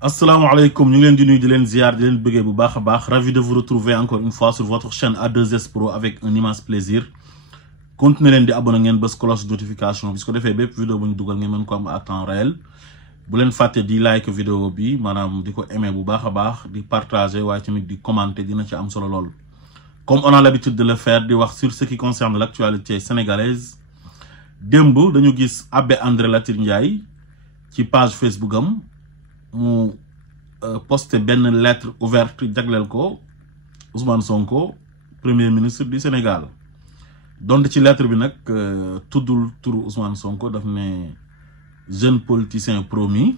Assalamu alaikum, ñu ngi leen di nuyu di leen ziar di leen bëggee bu baax a baax. Ravi de vous retrouver encore une fois sur votre chaîne A2S Pro avec un immense plaisir. Continuez leen di abonné ngeen bës cloche de notification bis ko defee bépp vidéo bu ñu dugal ngeen mën ko am à temps réel. Bu leen fàtte di like vidéo bi maanaam di ko aimer bu baax a baax di partager waaye tamit di commenter dina ci am solo lool. Comme on a l'habitude de le faire di wax sur ce qui concerne l'actualité sénégalaise. Démb dañu gis Abbé André Latyr Ndiaye ci page Facebook am mu posté benn lettre ouverte jagleel ko Ousmane Sonko premier ministre du Sénégal. Donc ci lettre bi nag tuddul turu Ousmane Sonko daf ne jeune politicien promis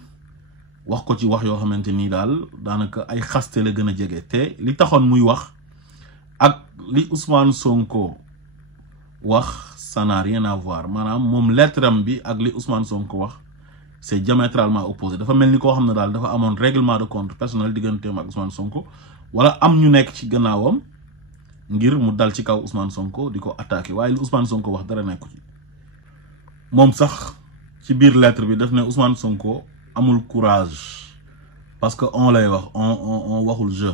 wax ko ci wax yoo xamante ni daal daanaka ay xaste la gën a jege te li taxoon muy wax ak li Ousmane Sonko wax ça n'a rien à voir maanaam moom lettre am bi ak li Ousmane Sonko wax c'est diamétralement opposé dafa mel ni koo xam ne daal dafa amoon règlement de compte personnel digganteem ak Ousmane Sonko wala am ñu nekk ci gannaawam ngir mu dal ci kaw Ousmane Sonko di ko attaqué waaye li Ousmane Sonko wax dara nekku ci moom sax ci biir lettre bi daf ne Ousmane Sonko amul courage parce que on lay wax on waxul je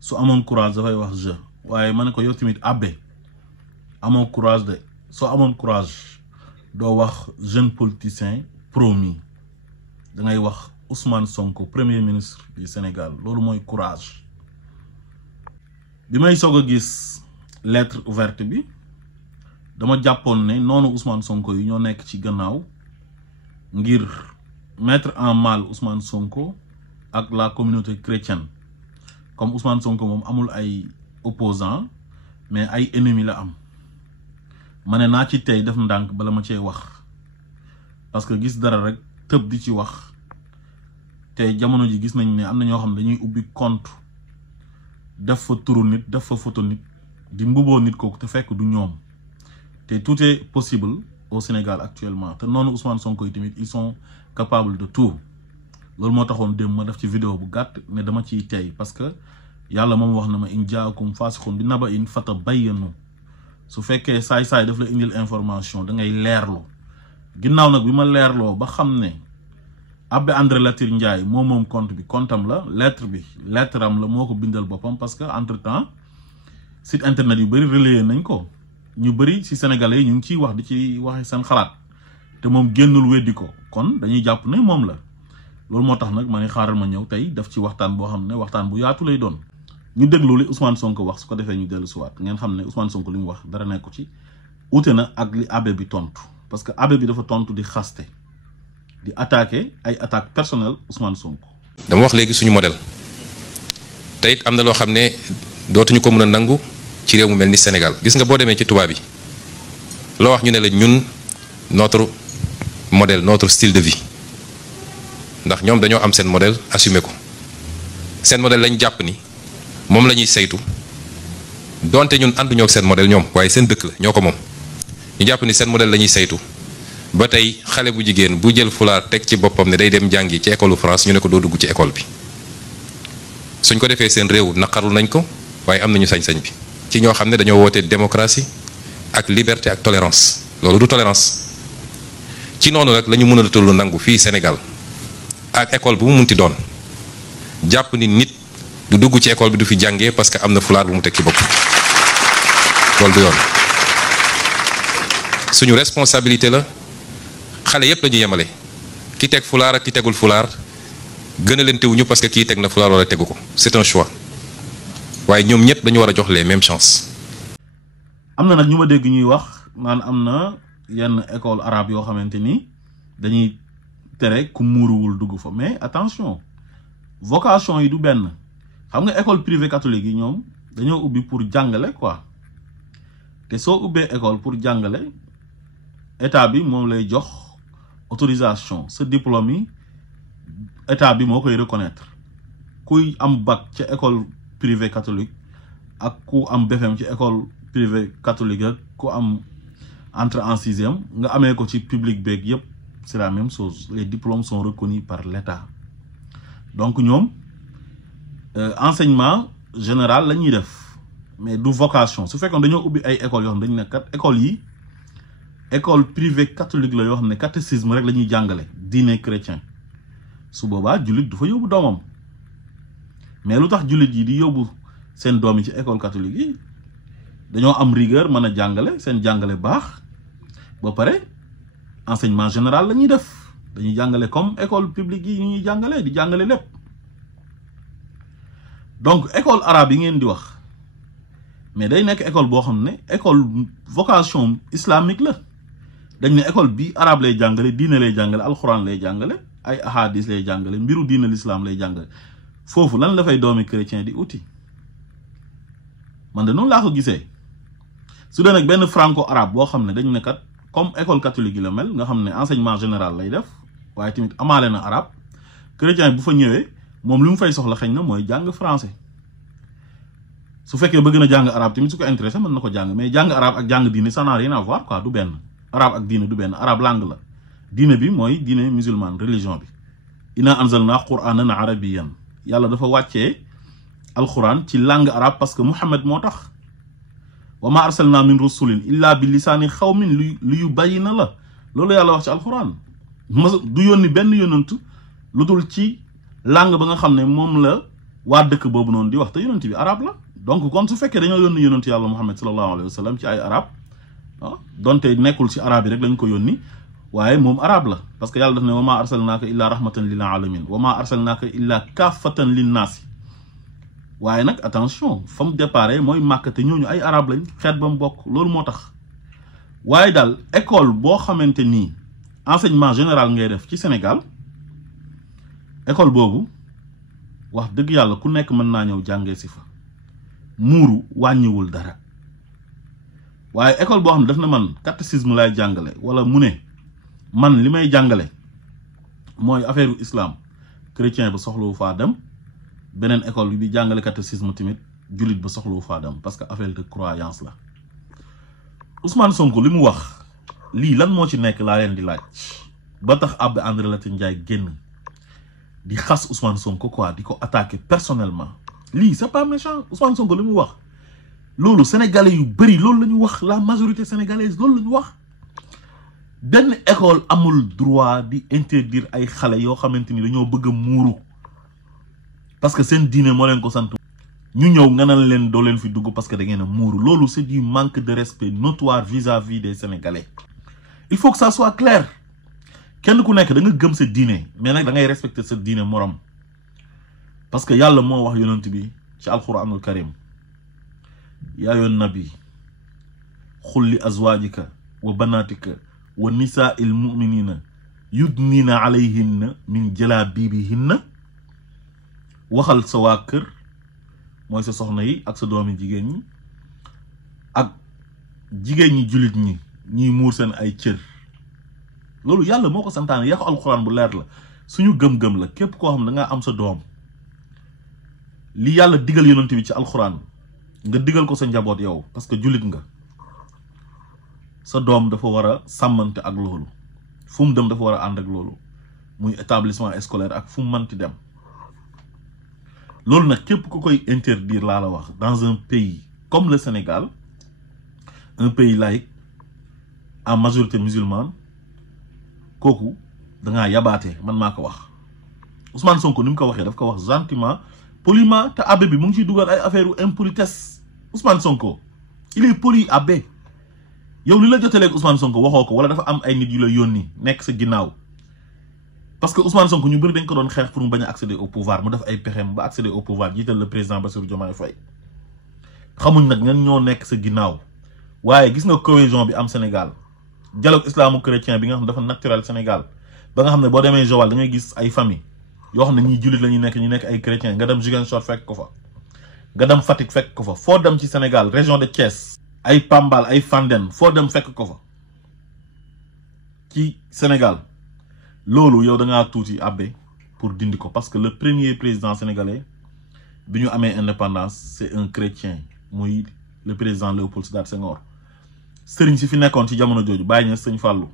su amoon courage dafay wax je waaye ma ne ko yow tamit abbé amoo courage de soo amoon courage doo wax jeune politicien promis da ngay wax Ousmane Sonko premier ministre du Sénégal loolu mooy courage. Bi may soog a gis lettre ouverte bi dama jàppoon ne noonu Ousmane Sonko yi ñoo nekk ci gannaaw ngir mettre en mal Ousmane Sonko ak la communauté chrétienne comme Ousmane Sonko moom amul ay opposants mais ay ennemis la am ma ne naa ci tey def ndànk bala ma cee wax parce que gis dara rek tëb di ci wax te jamono ji gis nañ ne am na ñoo xam ne dañuy ubbi compte def fa turu nit def fa photo nit di mbuboo nit kooku te fekk du ñoom te tout est possible au Sénégal actuellement te noonu Ousmane Sonko yi tamit ils sont capables de tout loolu moo taxoon dem ma def ci vidéo bu gàtt ne dama ciy tey parce que yàlla moom wax na ma in jaakum faasiqun bi naba'in fatabayyanu su fekkee saay-saay daf la indil information da ngay leerlu ginnaaw nag bi ma leerloo ba xam ne Abbé André Latyr Ndiaye moom compte bi comptam la lettre am la moo ko bindal boppam parce que entre temps site internet yu bëri relayé nañ ko ñu bëri ci sénégalais yi ñu ngi ciy wax di ci waxe seen xalaat te moom génnul weddi ko kon dañuy jàpp ne moom la loolu moo tax nag ma ne xaaral ma ñëw tey def ci waxtaan boo xam ne waxtaan bu yaatu lay doon ñu déglu li Ousmane Sonko wax su ko defee ñu dellu siwaat ngeen xam ne Ousmane Sonko li mu wax dara nekku ci ute na ak li abbé bi tontu parce que abbé bi dafa tontu di xaste di attaquer ay attaque personnelle Ousmane Sonko. dama wax léegi suñu modèle te it am na loo xam ne dootuñu ko mën a nangu ci réew mu mel ni Sénégal gis nga boo demee ci tubaab yi loo wax ñu ne la ñun notre modèle notre style de vie ndax ñoom dañoo am seen modèle assumé ko seen modèle lañ jàpp ni moom la ñuy saytu donte ñun ànduñoo ak seen modèle ñoom waaye seen dëkk la ñoo ko moom ñu jàpp ni seen modèle la ñuy saytu. ba tey xale bu jigéen bu jël fulaar teg ci boppam ne day dem jàngi ci école France ñu ne ko doo dugg ci école bi suñ ko defee seen réew naqarlu nañ ko waaye am nañu sañ-sañ bi ci ñoo xam ne dañoo woote démocratie ak liberté ak tolérance loolu du tolérance ci noonu rek la ñu mën a tollu nangu fii Sénégal ak école bu mu munti doon jàpp ni nit du dugg ci école bi du fi jàngee parce que am na fulaar bu mu teg ci bopp loolu du yoon suñu responsabilité la. xale yépp la ñu yemale ki teg fulaar ak ki tegul fulaar gën a leen tewuñu parce que kii teg na fulaar wala tegu ko c'est un choix waaye ñoom ñëpp dañu war a jox les mêmes chances. am na nag ñu ma dégg ñuy wax naan am na yenn école arabe yoo xamante ni dañuy tere ku muuruwul dugg fa mais attention vocation yi du benn xam nga école privée catholique yi ñoom dañoo ubbi pour jàngale quoi te soo ubbee école pour jàngale état bi moom lay jox. autorisation ce diplôme yi état bi moo koy reconnaître kuy am bac ci école privée catholique ak ku am BFEM ci école privée catholique ak ku am entrée en sixième nga amee ko ci public beeg yépp c'est la même chose les diplômes sont reconnus par l'état donc ñoom enseignement général la ñuy def mais du vocation su fekkoon dañoo ubbi ay écoles yoo xam dañu ne kat école yi école privée catholique la yoo xam ne catéchisme rek la ñuy jàngale diine chrétien su boobaa jullit du fa yóbbu doomam mais lu tax jullit yi di yóbbu seen doom yi ci école catholique yi dañoo am rigueur mën a jàngale seen jàngale baax ba pare enseignement général la ñuy def dañuy jàngale comme école publique yi ñuy jàngale di jàngale lépp donc école arabe yi ngeen di wax mais day nekk école boo xam ne école vocation islamique la dañ ne école bi arabe lay jàngale diine lay jàngale alxuraan lay jàngale ay ahadis lay jàngale mbiru diine l'islam lay jàngale foofu lan la fay doomi chrétien di uti man de noonu laa ko gisee su dee nag benn franco arabe boo xam ne dañ ne kat comme école catholique yi la mel nga xam ne enseignement général lay def waaye tamit amaale na arabe chrétien bu fa ñëwee moom li mu fay soxla xëy na mooy jàng français su fekkee bëgg na jàng arabe tamit su ko intéressé mën na ko jàng mais jàng arabe ak jàng diine ça n'a rien à voir quoi du benn arabe ak diine du benn arabe langue la diine bi mooy diine musulman religion bi inna anzalna qur'anan arabiyan yàlla dafa wàccee alquran ci langue arabe parce que Muhammad moo tax wa ma arsalna min rusulin illa bi lisaani xawmin lu yu bàyyi na la loolu yàlla wax ci alquran du yónni benn yonantu lu dul ci langue ba nga xam ne moom la waa dëkk boobu noonu di wax te yonant bi arabe la donc kon su fekkee dañoo yónni yonantu yàlla Muhammad sallallahu alayhi wa sallam ci ay arabe donte nekkul ci arabe yi rek lañ ko yónni waaye moom arabe la parce que yàlla daf ne wa ma arsalnaaka illa rahmatan lil alamin wa ma arsalnaaka illa kaffatan lin naasi waaye nag attention fa mu déparé mooy Màkka te ñooñu ay arabe lañ xeet ba mu bokk loolu moo tax waaye daal école boo xamante nii enseignement général ngay def ci Sénégal école boobu wax dëgg yàlla ku nekk mën naa ñëw jàngee si fa muuru wàññiwul dara waaye école boo xam ne daf na man catéchisme lay jàngale wala mu ne man li may jàngale mooy affaire islam chrétien ba soxlawu faa dem beneen école bi jàngale catéchisme tamit jullit ba soxlawu faa dem parce que affaire de croyance la Ousmane Sonko li mu wax lii lan moo ci nekk laa leen di laaj ba tax Abbé André Latyr Ndiaye génn di xas Ousmane Sonko quoi di ko attaquer personnellement lii c'est pas méchant Ousmane Sonko li mu wax loolu sénégalais yu bëri loolu la ñu wax la majorité sénégalaise loolu la ñu wax benn école amul droit di interdire ay xale yoo xamante ni dañoo bëgg a muuru parce que seen diine moo leen ko sant ñu ñëw nga naan leen doo leen fi dugg parce que da ngeen a muuru loolu c'est du manque de respect notoire vis-à-vis des sénégalais il faut que ça soit clair kenn ku nekk da nga gëm sa diine mais nag da ngay respecter sa diine morom parce que yàlla moo wax yonent bi ci alquranul karim yaa ayyuhan nabi xul li azwaajika wa banaatika wa nisaa'il mu'minina yudnina alayhinna min jalaabibihinna waxal sa waa kër mooy sa soxna yi ak sa doomi jigéen ñi ak jigéen ñi jullit ñi ñuy muur seen ay cër loolu yàlla moo ko santaane yaxu alxuraan bu leer la suñu gëm-gëm la képp koo xam ne da nga am sa doom li yàlla digal yonent bi ci alxuraan nga digal ko sa njaboot yow parce que jullit nga sa doom dafa war a sàmmante ak loolu fu mu dem dafa war a ànd ak loolu muy établissement scolaire ak fu mu mënti dem loolu nag képp ku koy interdire laa la wax dans un pays comme le Sénégal un pays laïque en majorité musulmane kooku dangaa yabaate man maa ko wax Ousmane Sonko ni mu ko waxee daf ko wax gentiment poliment te abbé bi mu ngi ciy dugal ay affaire impolitesse Ousmane Sonko il est poli abbé yow li la jotaleeg Ousmane Sonko waxoo ko wala dafa am ay nit yu la yónni nekk sa ginnaaw parce que Ousmane Sonko ñu bëri dañ ko doon xeex pour mu bañ a accéder au pouvoir mu def ay pexem ba accéder au pouvoir jiital le président Bassirou Diomaye Faye xamuñ nag ñan ñoo nekk sa ginnaaw waaye gis nga cohésion bi am Sénégal dialogue islamo-chrétien bi nga xam dafa naturel Sénégal ba nga xam ne boo demee Joal da ngay gis ay famille yoo xam ne ñii jullit la ñuy nekk ay chrétien nga dem Ziguinchor fekk ko fa nga dem Fatick fekk ko fa foo dem ci Sénégal région de Thiès ay Pambal ay Fandène foo dem fekk ko fa ci Sénégal loolu yow da ngaa tuuti abbé pour dindi ko parce que le premier président sénégalais bi ñu amee indépendance c'est un chrétien muy le président Léopold Sédar Senghor sëriñ si fi nekkoon ci jamono jooju bàyyi na sëñ Fallou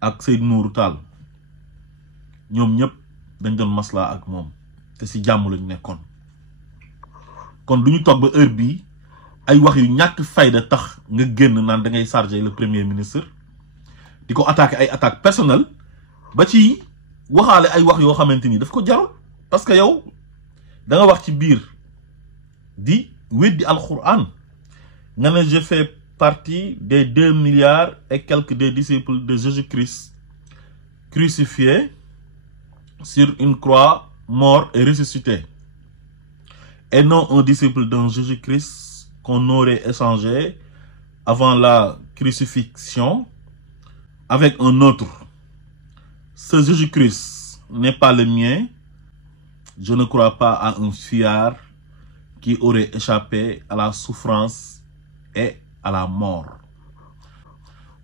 ak Seydou Nourou Tall ñoom ñëpp dañ doon maslaa ak moom te si jàmm lañu nekkoon kon du ñu toog ba heure bii ay wax yu ñàkk fayda tax nga génn naan da ngay charger le premier ministre di ko attaquer ay attaques personnelles ba ci waxaale ay wax yoo xamante ni daf ko jarul parce que yow da nga wax ci biir di weddi alquran nga ne je fais partie des 2 milliards et quelques des disciples de Jésus-Christ crucifiés sur une croix, mort et ressuscité, et non un disciple d'un Jésus-Christ qu'on aurait échangé avant la crucifixion avec un autre. Ce Jésus-Christ n'est pas le mien. Je ne crois pas à un fuyard qui aurait échappé à la souffrance et à la mort.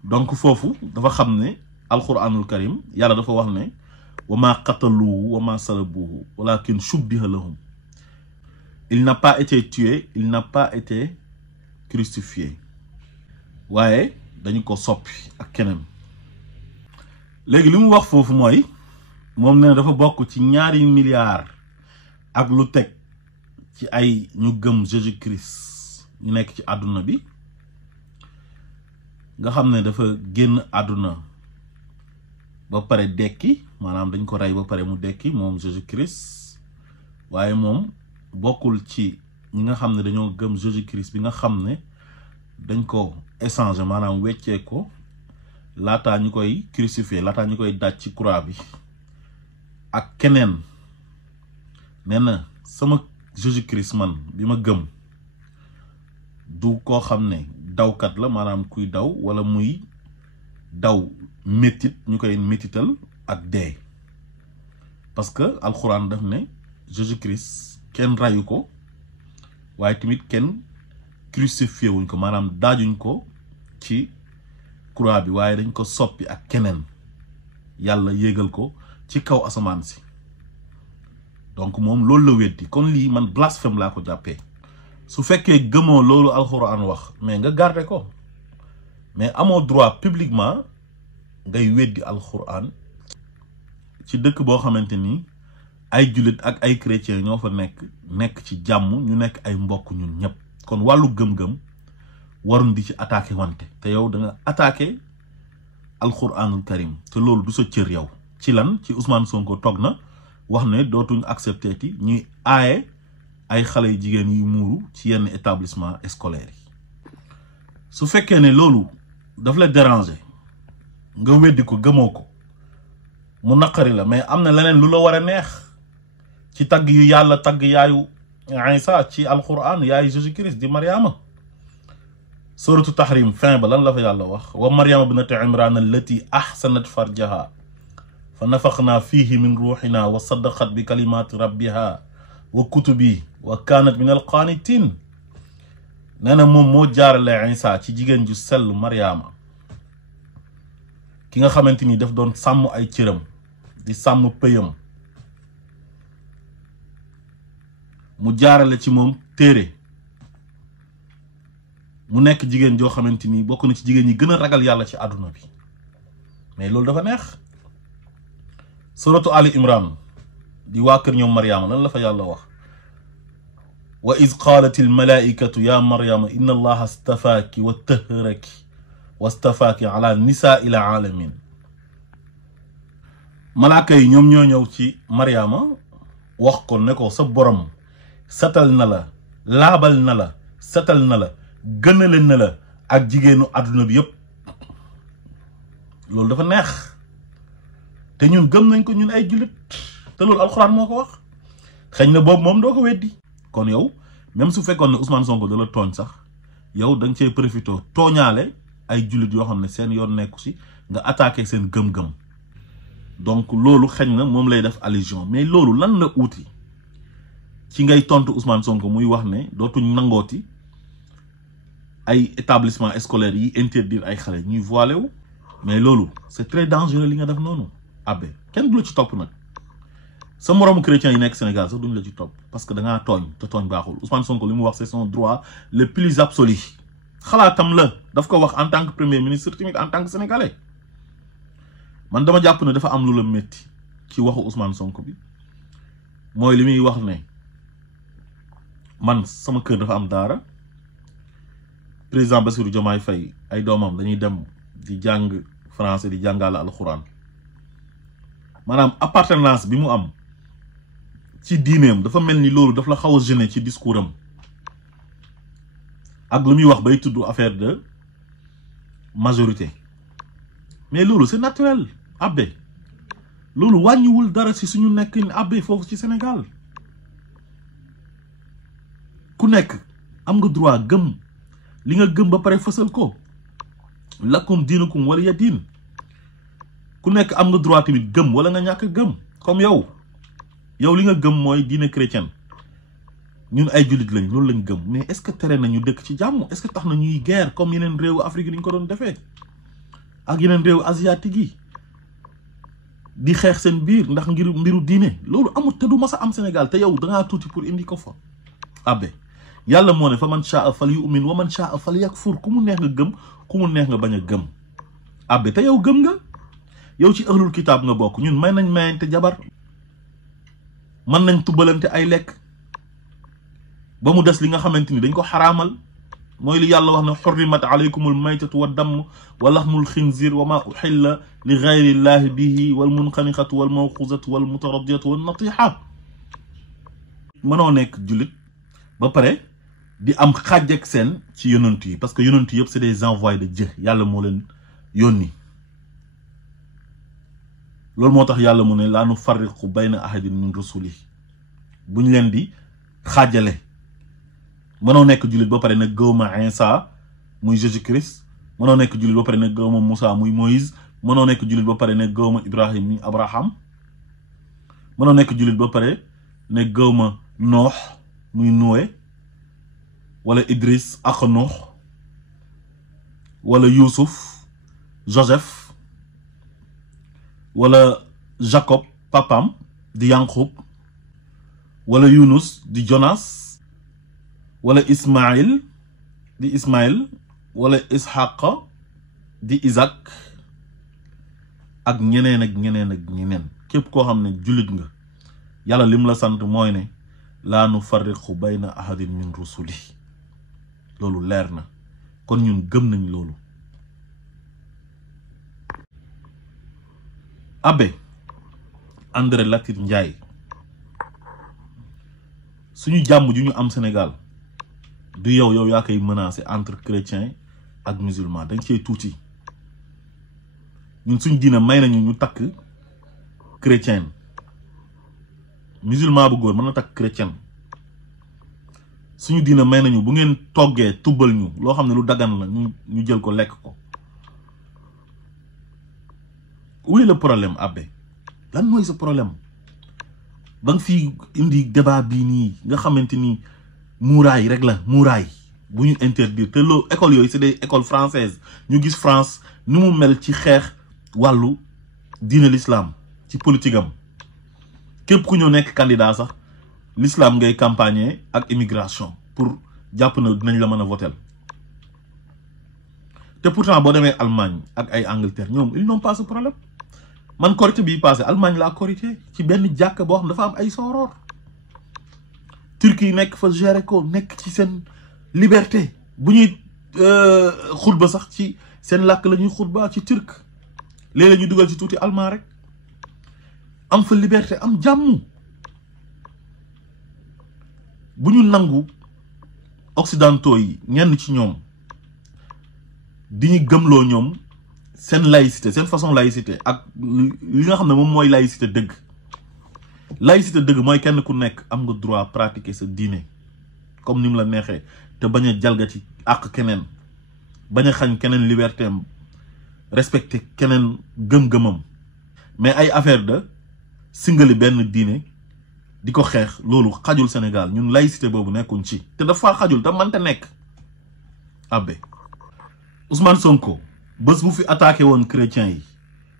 Donc fofu dafa xamné alquranul karim yalla dafa wax né wama qataluhu wama salabuhu walakin shubbiha lahum. Il n'a pas été tué, il n'a pas été crucifié. Waaye dañu ko soppi ak keneen. Légui limu wax fofu moy mom né dafa bokk ci ñaari milliards ak lu tek ci ay ñu gëm Jésus-Christ ñu nekk ci aduna bi nga xamné dafa génn aduna ba paré dekki manam dañ ko ray ba paré mu dekki mom Jésus-Christ waye mom bokul ci ñi nga xamné dañoo gëm Jésus-Christ bi nga xamné dañ ko échanger manam wéccé ko lata ñukoy crucifier lata ñukoy daj ci croix bi ak keneen néna sama Jésus-Christ man bima gëm du ko xamné dawkat la manam kuy daw wala muy daw métit ñukoy métital ak dé parce que alcorane daf né Jésus-Christ ken rayu ko waye timit ken crucifié wuñ ko manam daajuñ ko ci croix bi waye dañ ko soppi ak keneen yalla yégal ko ci kaw asaman si donc mom loolu la weddi kon li man blasphème la ko jappé su fekkee gëmoo loolu alxuraan wax mais nga garder ko mais amoo droit publiquement ngay weddi alxuraan ci dëkk boo xamante ni ay jullit ak ay chrétiens ñoo fa nekk ci jàmm ñu nekk ay mbokk ñun ñëpp kon wàllu gëm-gëm waruñ di ci attaqué wante te yow da nga attaqué alxuraanul karim te loolu du sa cër yow ci lan ci Ousmane Sonko toog na wax ne dootuñ accepté ti ñuy aaye ay xalé yu jigéen yu muuru ci yenn établissement scolaire yi su fekkee ne loolu daf la déranger nga weddi ko gëmoo ko mu naqari la mais am na leneen lu la war a neex ci tagg yu yàlla tagg yaayu Isa ci alquran yaayu Jésus-Christ di Mariama suratu tahrim fin ba lan la fa yàlla wax wa Mariama binati Imran allati ahsanat farjaha fa nafakhna fihi min ruhina wa saddaqat bi kalimati rabbiha wa kutubi wa kanat min alqanitin nana mom mo jaarale Isa ci jigen ju sel Maryama ki nga xamanteni daf doon sam ay cëram di sam peyam mu jaarale ci mom téré mu nek jigen jo xamanteni bokku na ci jigen ñi gëna ragal yalla ci aduna bi mais loolu dafa neex suratu Ali Imran di waa kër ñoom Maryama lan la fa yàlla wax wa iz qalat al malaikatu ya Maryama inna allaha astafaaki wa tahharaki wa astafaaki ala nisaa il alamin malaaka yi ñoom ñoo ñëw ci Maryama wax ko ne ko sa borom satal na la laabal na la satal na la gënale na la ak jigéenu àdduna bi yépp loolu dafa neex te ñun gëm nañ ko ñun ay jullit te loolu alxuraan moo ko wax xëy na boobu moom doo ko weddi kon yow même su fekkoon ne Ousmane Sonko da la tooñ sax yow da nga cey profité tooñaale ay jullit yoo xam ne seen yoon nekku si nga attaqué seen gëm-gëm donc loolu xëy na moom lay def allusion mais loolu lan la uuti ci ngay tontu Ousmane Sonko muy wax ne dootuñ nangooti ay établissement scolaire yi interdire ay xale ñuy voilé wu mais loolu c'est très dangereux li nga def noonu abbé kenn du la ci topp nag sa moromu chrétien yi nekk Sénégal sax duñ la ci topp parce que da ngaa tooñ te tooñ baaxul Ousmane Sonko li mu wax c'est son droit le plus absolu xalaatam la daf ko wax en tant que premier ministre tamit en tant que sénégalais man dama jàpp ne dafa am lu la métti ci waxu Ousmane Sonko bi mooy li muy wax ne man sama kër dafa am daara président Bassirou Diomaye Faye ay doomam dañuy dem di jàng français di jàngale alxuraan maanaam appartenance bi mu am ci diineem dafa mel ni loolu daf la xaw a gêné ci discours am ak lu muy wax bay tudd affaire de majorité mais loolu c'est naturel abbé loolu wàññiwul dara ci suñu nekkin abbé foofu ci Sénégal ku nekk am nga droit gëm li nga gëm ba pare fësal ko lakum diinukum waliya diin ku nekk am nga droit tamit gëm wala nga ñàkk gëm comme yow li nga gëm mooy diine chrétienne ñun ay jullit lañ loolu lañ gëm mais est-ce que tere nañu dëkk ci jàmm est-ce que tax na ñuy guerre comme yeneen réewu Afrique yi ñu ko doon defee ak yeneen réewu asiatique yi di xeex seen biir ndax ngir mbiru diine loolu amul te du mas a am Sénégal te yow da ngaa tuuti pour indi ko fa abbé yàlla moo ne fa man shaa fal yu'min wa man shaa fal yakfur ku mu neex nga gëm ku mu neex nga bañ a gëm abbé te yow gëm nga yow ci ahlul kitaab nga bokk ñun may nañ mayante jabar mën nañ tubbalante ay lekk ba mu des li nga xamante ni dañ ko xaraamal mooy li yàlla wax ne xurrimat alaykumul maytatu wa damm wa laxmul xinzir wa ma uxilla li gayrillahi bihi wal munxaniqatu wal mawxuzatu wal mutaradiyatu wan natiha mënoo nekk jullit ba pare di am xàjj ak seen ci yonent yi parce que yonent yi yëpp c'est des envoyés de Dieu yàlla moo leen yónni loolu moo tax yàlla mu ne laa nu farriqu bayna ahadin min rusuli bu ñu leen di xaajale mënoo nekk jullit ba pare nag gëwma Isa muy Jésus Christ mënoo nekk jullit ba pare nag gëwma Moussa muy Moïse mënoo nekk jullit ba pare nag gëwma Ibrahim muy Abraham mënoo nekk jullit ba pare ne gëwma Noox muy Noé wala Idris ak Noox wala Youssouf Joseph wala Jacob papam di Yanqub wala Yunus di Jonas wala Ismaïl di Ismaïl wala Ishaq di Isaac ak ñeneen ak ñeneen ak ñeneen képp koo xam ne jullit nga yàlla lim la sant mooy ne laa nu farriqu bayna ahadin min rusuli loolu leer na kon ñun gëm nañ loolu abbé André Latyr Ndiaye suñu jàmm ju ñu am Sénégal du yow yaa koy menacer entre chrétien ak musulman dañ cey tuuti ñun suñ diina may nañu ñu takk chrétien musulman bu góor mën na takk chrétien suñu diina may nañu bu ngeen toggee tubbal ñu loo xam ne lu dagan la ñu jël ko lekk ko où est le problème abbé lan mooy sa problème ba nga fi indi débat bii nii nga xamante ni muuraay rek la muuraay bu ñu interdire te loolu école yooyu c'est des écoles françaises ñu gis France ni mu mel ci xeex wàllu diine l'islam ci politique am képp ku ñëw nekk candidat sax l'islam ngay campagner ak immigration pour jàpp na dinañ la mën a voter te pourtant boo demee Allemagne ak ay Angleterre ñoom ils n'ont pas ce problème man korité bii passé Allemagne laa korité ci benn jàkk boo xam dafa am ay sooroor Turquie nekk fa gérer ko nekk ci seen liberté bu ñuy xutba sax ci seen làkk la ñuy xutba ci turc léeg-léeg ñu dugal ci tuuti allemand rek am fa liberté am jàmm bu ñu nangu occidentaux yi ñenn ci ñoom di ñu gëmloo ñoom seen laïcité seen façon laïcité ak li nga xam ne moom mooy laïcité dëgg mooy kenn ku nekk am nga droit pratiquer sa diine comme ni mu la neexee te bañ a jalgati ak keneen bañ a xañ keneen liberté am respecter keneen gëm-gëmam mais ay affaire de singali benn diine di ko xeex loolu xajul Sénégal ñun laïcité boobu nekkuñ ci te dafa xajul te mënta nekk abbé Ousmane Sonko bés bu fi attaqué woon chrétiens yi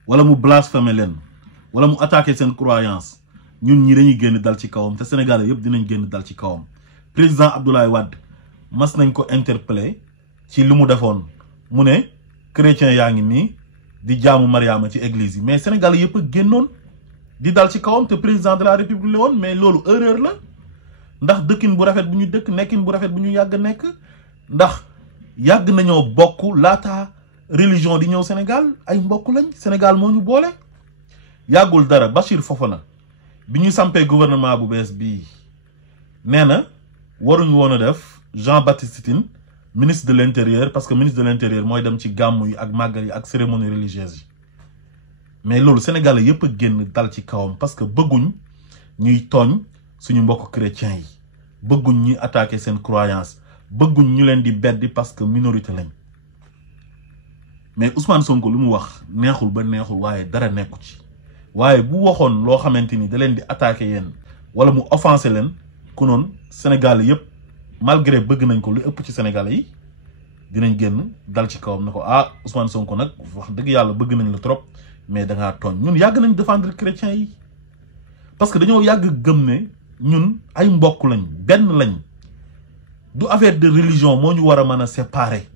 wala mu blasphémé leen wala mu attaqué seen croyance ñun ñi dañuy génn dal ci kawam te Sénégalais yëpp dinañ génn dal ci kawam président Abdoulaye Wade mas nañ ko interpellé ci li mu defoon mu ne chrétien yaa ngi nii di jaamu Mariama ci église yi mais Sénégalais yëpp a génnoon di dal ci kawam te président de la république la woon mais loolu erreur la ndax dëkkin bu rafet bu ñu dëkk nekkin bu rafet bu ñu yàgg nekk ndax yàgg nañoo bokk laata religion di ñëw Sénégal ay mbokk lañ Sénégal moo ñu boole yàggul dara Bachir Fofana bi ñu sampee gouvernement bu bees bii nee na waruñ woon a def Jean-Baptiste Tine ministre de l'intérieur parce que ministre de l'intérieur mooy dem ci gàmmu yi ak màggal yi ak cérémonie religieuse yi mais loolu Sénégalais yëpp a génn dal ci kawam parce que bëgguñ ñuy tooñ suñu mbokk chrétiens yi bëgguñ ñuy attaquer seen croyance bëgguñ ñu leen di beddi parce que minorité lañ mais Ousmane Sonko lu mu wax neexul ba neexul waaye dara nekku ci waaye bu waxoon loo xamante ni da leen di attaquer yéen wala mu offensé leen ku noonu Sénégal yëpp malgré bëgg nañ ko lu ëpp ci Sénégalais yi dinañ génn dal ci kawam na ko ah Ousmane Sonko nag wax dëgg yàlla bëgg nañ la trop mais da ngaa tooñ ñun yàgg nañ défendre chrétiens yi parce que dañoo yàgg gëm ne ñun ay mbokk lañ benn lañ du affaire de religion moo ñu war a mën a séparer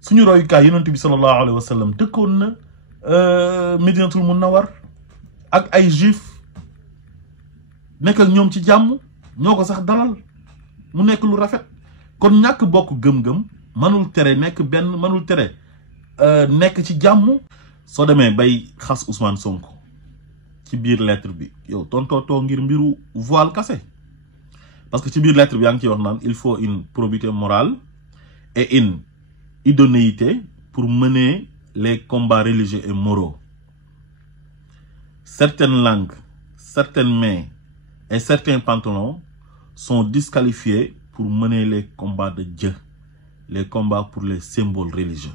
suñu royukaay yonent bi sallallahu alayhi wa sallam dëkkoon na Medinatul Munawwar ak ay juif nekk ak ñoom ci jàmm ñoo ko sax dalal mu nekk lu rafet kon ñàkk bokk gëm-gëm mënul tere nekk benn mënul tere nekk ci jàmm. soo demee bay xas Ousmane Sonko ci biir lettre bi yow tontootoo ngir mbiru voile cassé parce que ci biir lettre bi yaa ngi ciy wax naan il faut une probité morale et une idonéité pour mener les combats religieux et moraux. Certaines langues, certaines mains et certains pantalons sont disqualifiés pour mener les combats de Dieu, les combats pour les symboles religieux.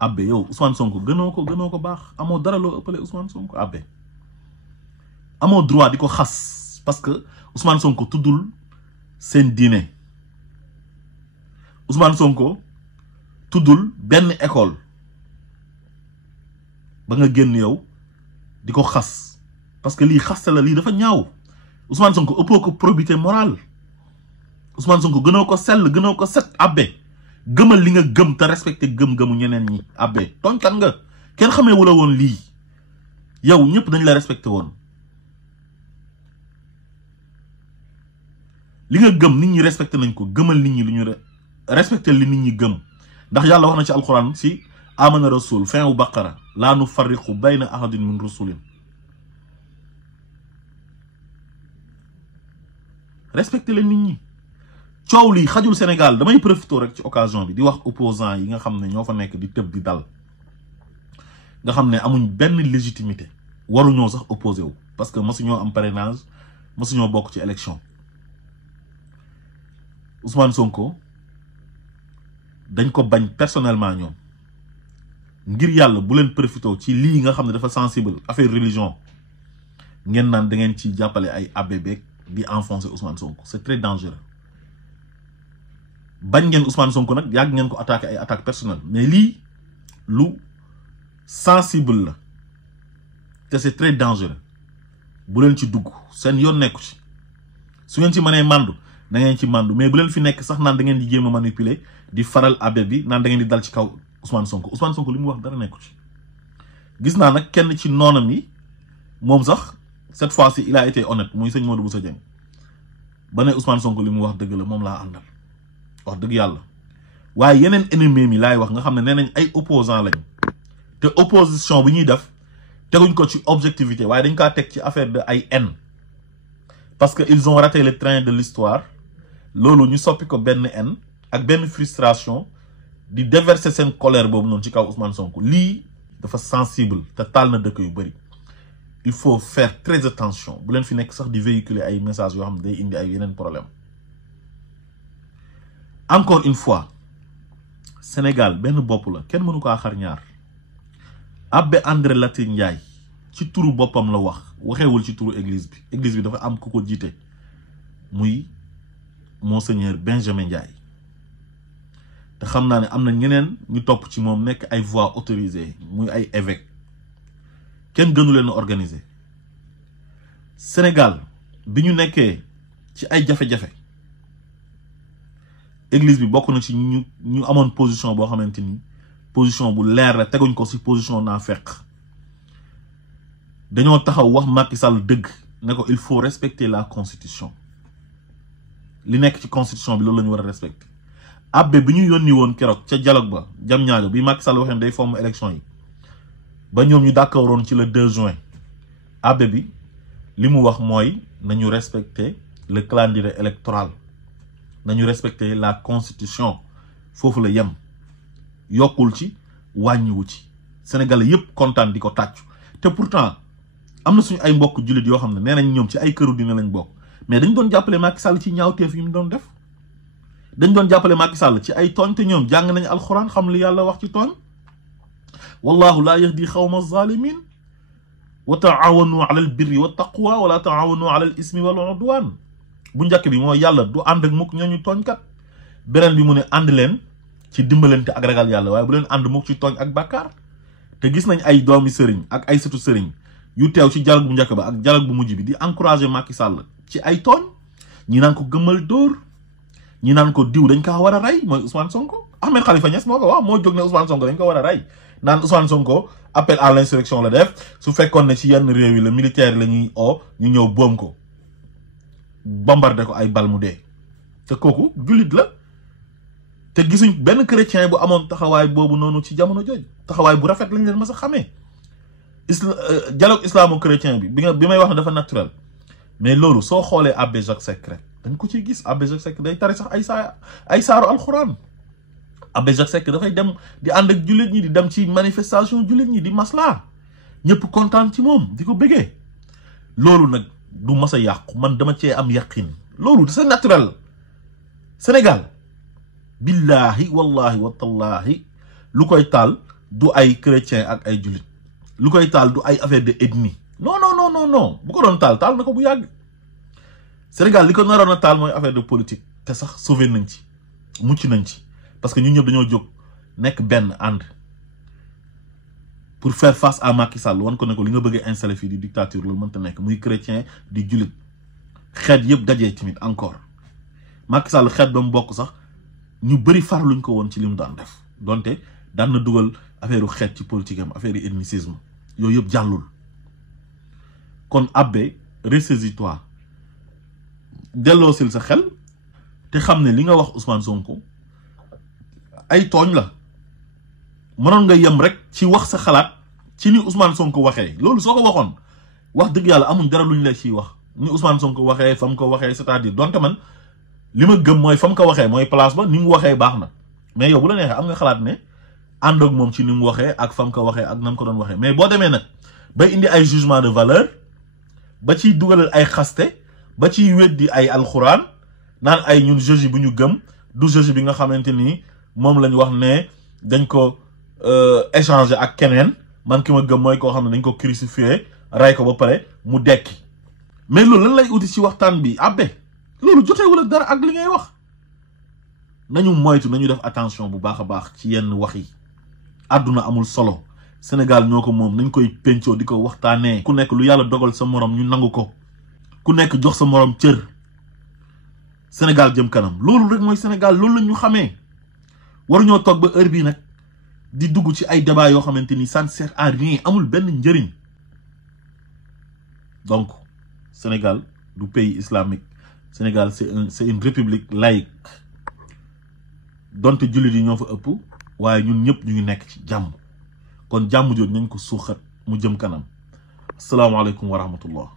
Abbé yow Ousmane Sonko gënoo ko baax amoo dara loo ëppale Ousmane Sonko abbé amoo droit di ko xas parce que Ousmane Sonko tuddul seen diine Ousmane Sonko tuddul benn école ba nga génn yow di ko xas parce que lii xaste la lii dafa ñaaw Ousmane Sonko ëppoo ko probité morale Ousmane Sonko gënoo ko sell gënoo ko set abbé gëmal li nga gëm te respecté gëm-gëmu ñeneen ñi abbé tooñkat nga kenn xamee wula woon lii yow ñëpp dañ la respecté woon li nga gëm nit ñi respecté nañ ko gëmal nit ñi lu ñu respecté li nit ñi gëm ndax yàlla wax na ci alquran si amana rasul fin wu baqara laa nu farriqu bayna ahadin min rusulin respecté leen nit ñi coow lii xajul Sénégal damay profité rek ci occasion bi di wax opposants yi nga xam ne ñoo fa nekk di tëb di dal nga xam ne amuñ benn légitimité waruñoo sax opposé wu parce que mosuñoo am parrainage mosuñoo bokk ci élection Ousmane Sonko dañ ko bañ personnellement ñoom ngir yàlla bu leen profité ci lii nga xam ne dafa sensible affaire religion ngeen naan da ngeen ci jàppale ay abbé beeg di enfoncer Ousmane Sonko c'est très dangereux bañ ngeen Ousmane Sonko nag yàgg ngeen ko attaqué ay attaque personnelle mais lii lu sensible la te c'est très dangereux bu leen ci dugg seen yoon nekku ci su ngeen ci mënee màndu da ngeen ci màndu mais bu leen fi nekk sax naan da ngeen di jéem a manipuler di faral abbé bi naan da ngeen di dal ci kaw Ousmane Sonko li mu wax dara nekku ci gis naa nag kenn ci noonam yi moom sax cette fois-ci il a été honnête muy sëñ Modou Bousso Dieng ba ne Ousmane Sonko li mu wax dëgg la moom laa àndal wax dëgg yàlla waaye yeneen ennemi mi laay wax nga xam ne nee nañ ay opposant lañ te opposition bi ñuy def teguñ ko ci objectivité waaye dañ kaa teg ci affaire de ay haine parce que ils ont raté le train de l'histoire loolu ñu soppi ko benn haine ak benn frustration di déverser seen colère boobu noonu ci kaw Ousmane Sonko lii dafa sensible te taal na dëkk yu bëri il faut faire très attention bu leen fi nekk sax di véhiculer ay messages yoo xam ne day indi ay yeneen problème encore une fois Sénégal benn bopp la kenn mënu ko xar ñaar Abbé André Latyr Ndiaye ci turu boppam la waxeewul ci turu église bi dafa am ku ko jiite muy monseigneur Benjamin Ndiaye te xam naa ne am na ñeneen ñu topp ci moom nekk ay voix autorisées muy ay évêque kenn gënu leen a organiser Sénégal bi ñu nekkee ci ay jafe-jafe église bi bokk na ci ñu amoon position boo xamante ni position bu leer la teguñ ko ci position naa fekk dañoo taxaw wax Macky Sall dëgg ne ko il faut respecter la constitution li nekk ci constitution bi loolu la ñu war a respecter abbé bi ñu yónni woon keroog ca dialogue ba jam ñaajo bi Macky Sall waxee day fomm élection yi ba ñoom ñu d'accordoon ci le 2 juin abbé bi li mu wax mooy nañu respecter le calendrier électoral nañu respecter la constitution foofu la yem yokkul ci wàññiwu ci sénégalais yëpp kontaan di ko tàccu te pourtant am na suñu ay mbokk jullit yoo xam ne nee nañ ñoom ci ay këru dina lañ bokk mais dañ doon jàppale Macky Sall ci ñaawteef yi mu doon def dañ doon jàppale Macky Sall ci ay tooñ te ñoom jàng nañu alxuraan xam li yàlla wax ci tooñ wallahu laa yahdi xawma zalimin wa taawanu ala al birri wa taqwa wala taawanu ala al ismi wal udwan bu njëkk bi mooy yàlla du ànd ak mukk ñooñu tooñkat beneen bi mu ne ànd leen ci dimbalante ak ragal yàlla waaye bu leen ànd mukk ci tooñ ak bàkkaar te gis nañ ay doomi sëriñ ak ay sëtu sëriñ yu teew ci dialogue bu njëkk ba ak dialogue bu mujj bi di encourager Macky Sall ci ay tooñ ñi naan ko gëmmal dóor ñi naan ko diw dañ kaa war a rey mooy Ousmane Sonko Ahmed Khalifa Niass moo ko wax moo jóg ne Ousmane Sonko dañ ko war a rey naan Ousmane Sonko appel à l'insurrection la def su fekkoon ne ci yenn réew yi la militaire la ñuy oo ñu ñëw boom ko bombardé ko ay bal mu dee te kooku jullit la te gisuñ benn chrétien bu amoon taxawaay boobu noonu ci jamono jooju taxawaay bu rafet lañ leen mas a xamee dialogue islamo-chrétien bi bi may wax ne dafa naturel mais loolu soo xoolee abbé Jacques Seck rek dañ ko ciy gis abbé Jacques Seck day tari sax ay saaru alxuraan abbé Jacques Seck dafay dem di ànd ak jullit ñi di dem ci manifestation jullit ñi di maslaa ñëpp kontaan ci moom di ko bëggee loolu nag du mas a yàqu man dama cee am yaqin loolu c'est naturel Sénégal billahi wallahi watallahi lu koy taal du ay chrétien ak ay jullit lu koy taal du ay affaire de ethnie non bu ko doon taal na ko bu yàgg Sénégal li ko naroon a taal mooy affaire de politique te sax sauvé nañ ci mucc nañ ci parce que ñun ñëpp dañoo jóg nekk benn ànd pour faire face à Macky Sall wan ko ne ko li nga bëgg a installer fii di dictature loolu mënta nekk muy chrétien di jullit xeet yëpp dajee tamit encore Macky Sall xeet ba mu bokk sax ñu bëri farluñ ko woon ci li mu daan def donte daan na dugal affaire u xeet ci politique am affaire yi ethnicisme yooyu yëpp jàllul kon abbé ressaisis-toi delloosil sa xel te xam ne li nga wax Ousmane Sonko ay tooñ la mënoon nga yem rek ci wax sa xalaat ci ni Ousmane Sonko waxee loolu soo ko waxoon wax dëgg yàlla amuñ dara luñ la ciy wax ni Ousmane Sonko waxee fa mu ko waxee c'est-à-dire donte man li ma gëm mooy fa mu ko waxee mooy place ba ni mu waxee baax na mais yow bu la neexee am nga xalaat ne ànd ak moom ci ni mu waxee ak fa mu ko waxee ak na mu ko doon waxee mais boo demee nag bay indi ay jugement de valeur ba ciy dugalal ay xaste ba ciy weddi ay alxuraan naan ay ñun juge bu ñu gëm du juge bi nga xamante ni moom lañ wax ne dañ ko échanger ak keneen man ki ma gëm mooy koo xam ne dañ ko crucifié ray ko ba pare mu dekki mais loolu lan lay uti ci waxtaan bi abbé loolu jotewul ak dara ak li ngay wax nañu moytu nañu def attention bu baax a baax ci yenn wax yi àdduna amul solo Sénégal ñoo ko moom nañ koy pencoo di ko waxtaanee ku nekk lu yàlla dogal sa morom ñu nangu ko ku nekk jox sa morom cër Sénégal jëm kanam loolu rek mooy Sénégal loolu la ñu xamee waruñoo toog ba heure bii nag di dugg ci ay débat yoo xamante ni ça ne sert à rien amul benn njëriñ donc Sénégal du pays islamique Sénégal c'est une république laïque donte jullit yi ñoo fa ëpp waaye ñun ñëpp ñu ngi nekk ci jàmm kon jàmm jooju nañ ko suuxat mu jëm kanam asalaamaaleykum wa rahmatullah